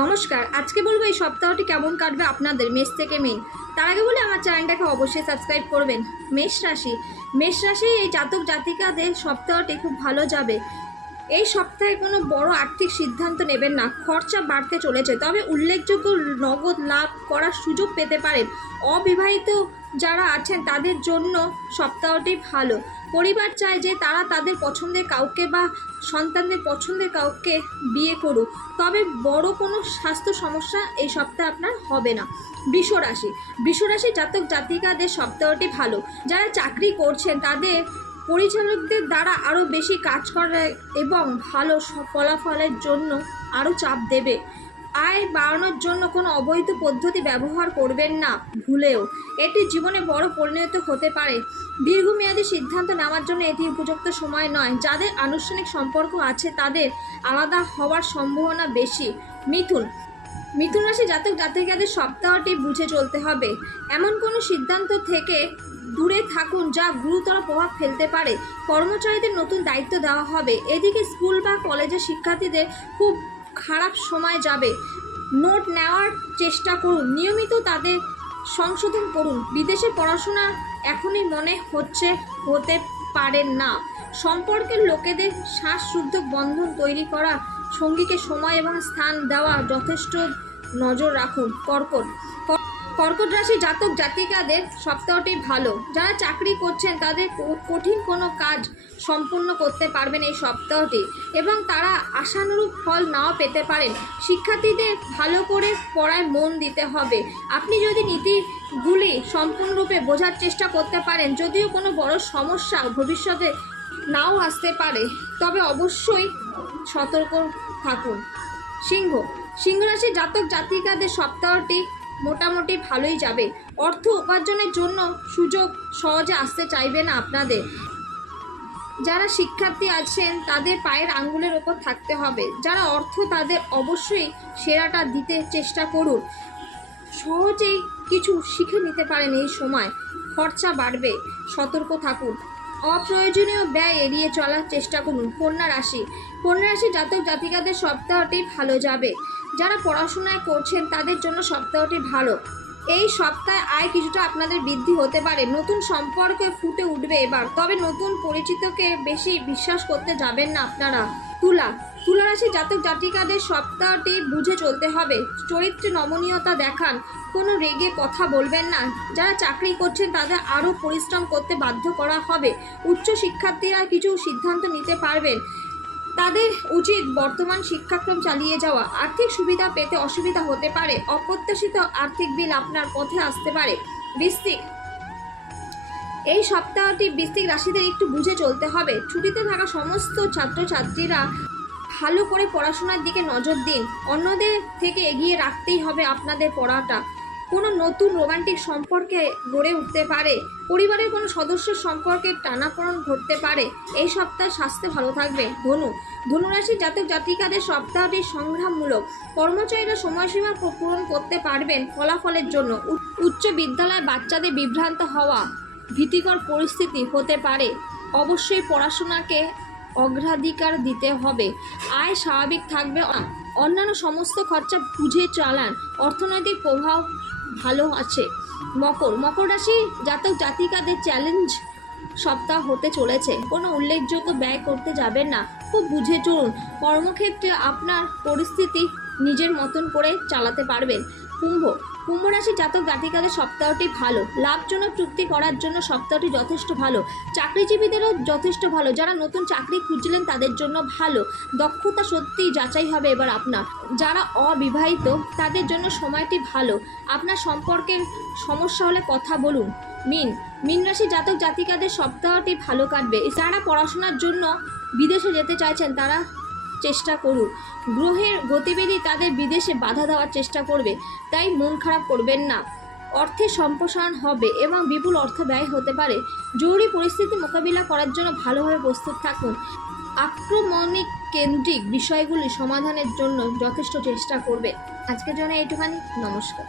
নমস্কার, আজকে বলবো এই সপ্তাহটি কেমন কাটবে আপনাদের মেষ থেকে মিন। তার আগে বলে আমার চ্যানেলটাকে অবশ্যই সাবস্ক্রাইব করবেন। মেষ রাশি এই জাতক জাতিকাদের সপ্তাহটি খুব ভালো যাবে। এই সপ্তাহে কোনো বড় আর্থিক সিদ্ধান্ত নেবেন না, খরচা বাড়তে চলেছে, তবে উল্লেখযোগ্য নগদ লাভ করার সুযোগ পেতে পারেন। অবিবাহিত যারা আছেন তাদের জন্য সপ্তাহটি ভালো। পরিবার চায় যে তারা তাদের পছন্দের কাউকে বা সন্তানদের পছন্দের কাউকে বিয়ে করুক, তবে বড় কোনো স্বাস্থ্য সমস্যা এই সপ্তাহে আপনার হবে না। বৃষরাশি জাতক জাতিকাদের সপ্তাহটি ভালো। যারা চাকরি করছেন তাদের পরিচালকদের দ্বারা আরও বেশি কাজ করে এবং ভালো ফলাফলের জন্য আরও চাপ দেবে। আয় বাড়ানোর জন্য কোনো অবৈধ পদ্ধতি ব্যবহার করবেন না ভুলেও, এটি জীবনে বড় পরিণত হতে পারে। দীর্ঘমেয়াদী সিদ্ধান্ত নেওয়ার জন্য এটি উপযুক্ত সময় নয়। যাদের আনুষ্ঠানিক সম্পর্ক আছে তাদের আলাদা হওয়ার সম্ভাবনা বেশি। মিথুন রাশি জাতক জাতিকাদের সপ্তাহটি বুঝে চলতে হবে। এমন কোনো সিদ্ধান্ত থেকে দূরে থাকুন যা গুরুতর প্রভাব ফেলতে পারে। কর্মচারীদের নতুন দায়িত্ব দেওয়া হবে। এদিকে স্কুল বা কলেজের শিক্ষার্থীদের খুব খারাপ সময় যাবে। নোট নেওয়ার চেষ্টা করুন, নিয়মিত তাদের সংশোধন করুন। বিদেশে পড়াশোনা এখনই মনে হতে পারেন না। সম্পর্কের লোকেদের শ্বাসরুদ্ধ বন্ধন তৈরি করা, সঙ্গীকে সময় এবং স্থান দেওয়া যথেষ্ট নজর রাখুন। কর্কট রাশি জাতক জাতিকাদের সপ্তাহটি ভালো। যারা চাকরি করছেন তাদের কঠিন কোনো কাজ সম্পূর্ণ করতে পারবেন এই সপ্তাহটি এবং তারা আশানুরূপ ফল নাও পেতে পারেন। শিক্ষার্থীদের ভালো করে পড়ায় মন দিতে হবে। আপনি যদি নীতিগুলি সম্পূর্ণরূপে বোঝার চেষ্টা করতে পারেন, যদিও কোনো বড় সমস্যা ভবিষ্যতে নাও আসতে পারে, তবে অবশ্যই সতর্ক থাকুন। সিংহ রাশি জাতক জাতিকাদের সপ্তাহটি মোটামুটি ভালোই যাবে। অর্থ উপার্জনের জন্য সুযোগ সহজে আসতে চাইবে না আপনাদের। যারা শিক্ষার্থী আছেন তাদের পায়ের আঙ্গুলের ওপর থাকতে হবে। যারা অর্থ তাদের অবশ্যই সেরাটা দিতে চেষ্টা করুন। সহজেই কিছু শিখে নিতে পারেন এই সময়। খরচা বাড়বে, সতর্ক থাকুন। অপ্রয়োজনীয় ব্যয় এড়িয়ে চলার চেষ্টা করুন। কন্যা রাশি জাতক জাতিকাদের সপ্তাহটি ভালো যাবে। যারা পড়াশোনায় করছেন তাদের জন্য সপ্তাহটি ভালো। এই সপ্তাহে আয় কিছুটা আপনাদের বৃদ্ধি হতে পারে। নতুন সম্পর্কে ফুটে উঠবে এবার, তবে নতুন পরিচিতকে বেশি বিশ্বাস করতে যাবেন না আপনারা। তুলা রাশি জাতক জাতিকাদের সপ্তাহটি বুঝে চলতে হবে। চরিত্রে নমনীয়তা দেখান, কোনো রেগে কথা বলবেন না। যারা চাকরি করছেন তাদের আরও পরিশ্রম করতে বাধ্য করা হবে। উচ্চ শিক্ষার্থীরা কিছু সিদ্ধান্ত নিতে পারবেন। তাদের উচিত বর্তমান শিক্ষাক্রম চালিয়ে যাওয়া। আর্থিক সুবিধা পেতে অসুবিধা হতে পারে। অপ্রত্যাশিত আর্থিক বিল আপনার পথে আসতে পারে। এই সপ্তাহটি বৃশ্চিক রাশিদের একটু বুঝে চলতে হবে। ছুটিতে থাকা সমস্ত ছাত্রছাত্রীরা ভালো করে পড়াশোনার দিকে নজর দিন। অন্যদের থেকে এগিয়ে রাখতেই হবে আপনাদের পড়াটা। কোনো নতুন রোমান্টিক সম্পর্কে গড়ে উঠতে পারে। পরিবারের কোনো সদস্যের সম্পর্কে টানাপোড়েন ঘটতে পারে। এই সপ্তাহে স্বাস্থ্য ভালো থাকবে। ধনুরাশি জাতক জাতিকাদের সপ্তাহটি সংগ্রামমূলক। কর্মচারীরা সময়সীমা পূরণ করতে পারবেন ফলাফলের জন্য। উচ্চ বিদ্যালয়ে বাচ্চাদের বিভ্রান্ত হওয়া ভীতিকর পরিস্থিতি হতে পারে। অবশ্যই পড়াশোনাকে অগ্রাধিকার দিতে হবে। আয় স্বাভাবিক থাকবে। অন্যান্য সমস্ত খরচা বুঝে চালান। অর্থনৈতিক প্রভাব ভালো আছে। মকর রাশি জাতক জাতিকাদের চ্যালেঞ্জ সপ্তাহ হতে চলেছে। কোনো উল্লেখযোগ্য ব্যয় করতে যাবেন না, খুব বুঝে চলুন। কর্মক্ষেত্রে আপনার পরিস্থিতি নিজের মতন করে চালাতে পারবেন। কুম্ভ রাশি জাতক জাতিকাদের সপ্তাহটি ভালো। লাভজনক চুক্তি করার জন্য সপ্তাহটি যথেষ্ট ভালো। চাকরিজীবীদেরও যথেষ্ট ভালো। যারা নতুন চাকরি খুঁজছিলেন তাদের জন্য ভালো। দক্ষতা সত্যিই যাচাই হবে এবার আপনার। যারা অবিবাহিত তাদের জন্য সময়টি ভালো। আপনার সম্পর্কের সমস্যা হলে কথা বলুন। মীন রাশি জাতক জাতিকাদের সপ্তাহটি ভালো কাটবে। যারা পড়াশোনার জন্য বিদেশে যেতে চাইছেন তারা চেষ্টা করুন। গ্রহের গতিবিধি তাদের বিদেশে বাধা দেওয়ার চেষ্টা করবে, তাই মন খারাপ করবেন না। অর্থের সম্প্রসারণ হবে এবং বিপুল অর্থ ব্যয় হতে পারে। জরুরি পরিস্থিতি মোকাবিলা করার জন্য ভালোভাবে প্রস্তুত থাকুন। আক্রমণিক কেন্দ্রিক বিষয়গুলি সমাধানের জন্য যথেষ্ট চেষ্টা করবে। আজকের জন্য এইটুখানি। নমস্কার।